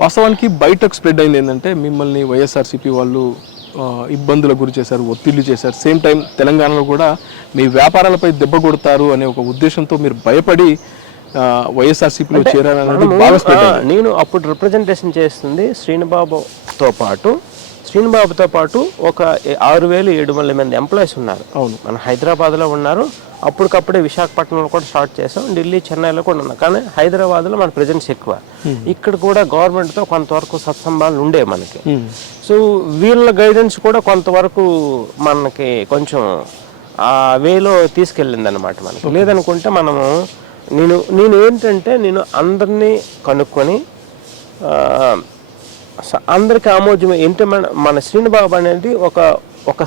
వాస్తవానికి బయటకు స్ప్రెడ్ అయింది ఏంటంటే మిమ్మల్ని వైఎస్ఆర్సీపీ వాళ్ళు ఇబ్బందులకు గురి చేశారు, ఒత్తిళ్లు చేశారు. సేమ్ టైం తెలంగాణలో కూడా మీ వ్యాపారాలపై దెబ్బ కొడతారు అనే ఒక ఉద్దేశంతో మీరు భయపడి వైఎస్ఆర్సీపీలో చేరారనేది బాగా స్ప్రెడ్ అయింది. నేను అప్పుడు రిప్రజెంటేషన్ చేస్తుంది శ్రీనుబాబుతో పాటు ఒక 6,700 మంది ఎంప్లాయీస్ ఉన్నారు. అవును, మన హైదరాబాద్లో ఉన్నారు. అప్పటికప్పుడే విశాఖపట్నంలో కూడా స్టార్ట్ చేసాం, ఢిల్లీ, చెన్నైలో కూడా ఉన్నాం. కానీ హైదరాబాద్లో మన ప్రెజెన్స్ ఎక్కువ. ఇక్కడ కూడా గవర్నమెంట్తో కొంతవరకు సత్సంబాలు ఉండే మనకి. సో వీళ్ళ గైడెన్స్ కూడా కొంతవరకు మనకి కొంచెం ఆ వేలో తీసుకెళ్ళింది అనమాట మనకి. లేదనుకుంటే మనము నేను ఏంటంటే నేను అందరినీ కనుక్కొని అందరికీ ఆమోదం ఏంటంటే మన శ్రీనుబాబు అనేది ఒక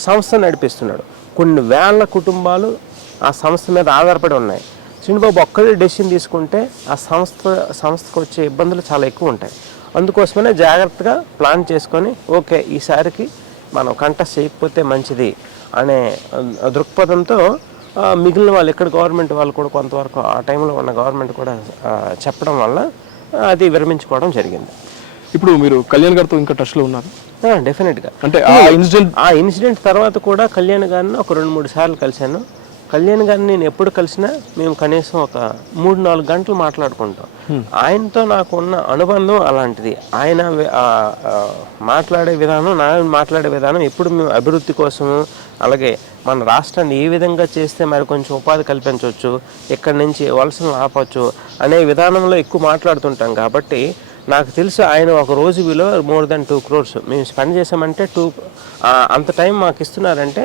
సంస్థ నడిపిస్తున్నాడు. కొన్ని వేల కుటుంబాలు ఆ సంస్థ మీద ఆధారపడి ఉన్నాయి. శ్రీనుబాబు ఒక్కడే డెసిషన్ తీసుకుంటే ఆ సంస్థకు వచ్చే ఇబ్బందులు చాలా ఎక్కువ ఉంటాయి. అందుకోసమనే జాగ్రత్తగా ప్లాన్ చేసుకొని ఓకే ఈసారికి మనం కంటెస్ట్ చేయకపోతే మంచిది అనే దృక్పథంతో మిగిలిన వాళ్ళు ఇక్కడ గవర్నమెంట్ వాళ్ళు కూడా కొంతవరకు ఆ టైంలో ఉన్న గవర్నమెంట్ కూడా చెప్పడం వల్ల అది విరమించుకోవడం జరిగింది. ఇప్పుడు మీరు కళ్యాణ్ గారితో ఇంకా టచ్లో ఉన్నారు? డెఫినెట్గా. అంటే ఆ ఇన్సిడెంట్ తర్వాత కూడా కళ్యాణ్ గారిని ఒక 2-3 సార్లు కలిశాను. కళ్యాణ్ గారిని నేను ఎప్పుడు కలిసినా మేము కనీసం ఒక 3-4 గంటలు మాట్లాడుకుంటాం. ఆయనతో నాకు ఉన్న అనుబంధం అలాంటిది. ఆయన మాట్లాడే విధానం, నా మాట్లాడే విధానం ఎప్పుడు మేము అభివృద్ధి కోసము, అలాగే మన రాష్ట్రాన్ని ఏ విధంగా చేస్తే మరి కొంచెం ఉపాధి కల్పించవచ్చు, ఇక్కడి నుంచి వలసలను ఆపవచ్చు అనే విధానంలో ఎక్కువ మాట్లాడుతుంటాం. కాబట్టి నాకు తెలుసు ఆయన ఒక రోజు విలువ more than 2 crores మేము స్పెండ్ చేసామంటే అంత టైం మాకు ఇస్తున్నారంటే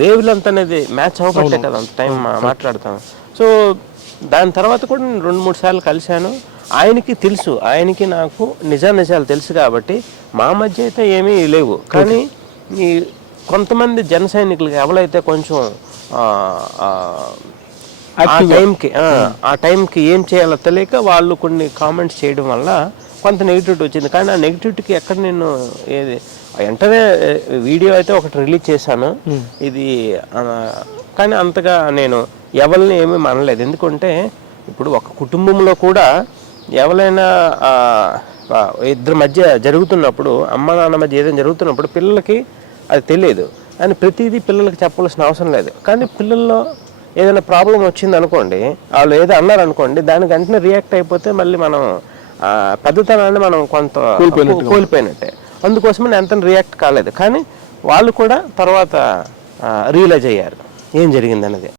వేవ్ లెంత్ అనేది మ్యాచ్ అవ్వబట్టే కదా అంత టైం మాట్లాడతాం. సో దాని తర్వాత కూడా నేను 2-3 సార్లు కలిశాను. ఆయనకి తెలుసు, ఆయనకి నాకు నిజాలు తెలుసు కాబట్టి మా మధ్య అయితే ఏమీ లేవు. కానీ ఈ కొంతమంది జన సైనికులకి ఎవరైతే కొంచెం ఆ టైంకి ఏం చేయాలో తెలియక వాళ్ళు కొన్ని కామెంట్స్ చేయడం వల్ల కొంత నెగిటివిటీ వచ్చింది. కానీ ఆ నెగిటివిటీకి ఎక్కడ నేను వెంటనే వీడియో అయితే ఒకటి రిలీజ్ చేశాను ఇది. కానీ అంతగా నేను ఎవరిని ఏమీ మనలేదు. ఎందుకంటే ఇప్పుడు ఒక కుటుంబంలో కూడా ఎవరైనా ఇద్దరి మధ్య జరుగుతున్నప్పుడు, అమ్మ నాన్న మధ్య ఏదైనా జరుగుతున్నప్పుడు పిల్లలకి అది తెలియదు అని ప్రతిదీ పిల్లలకి చెప్పవలసిన అవసరం లేదు. కానీ పిల్లల్లో ఏదైనా ప్రాబ్లం వచ్చింది అనుకోండి, వాళ్ళు ఏదో అన్నారు అనుకోండి, దానికి వెంటనే రియాక్ట్ అయిపోతే మళ్ళీ మనం పెద్దతనాన్ని మనం కొంత కోల్పోయినట్టే. అందుకోసమే నేను అంత రియాక్ట్ కాలేదు. కానీ వాళ్ళు కూడా తర్వాత రియలైజ్ అయ్యారు ఏం జరిగిందన్నది.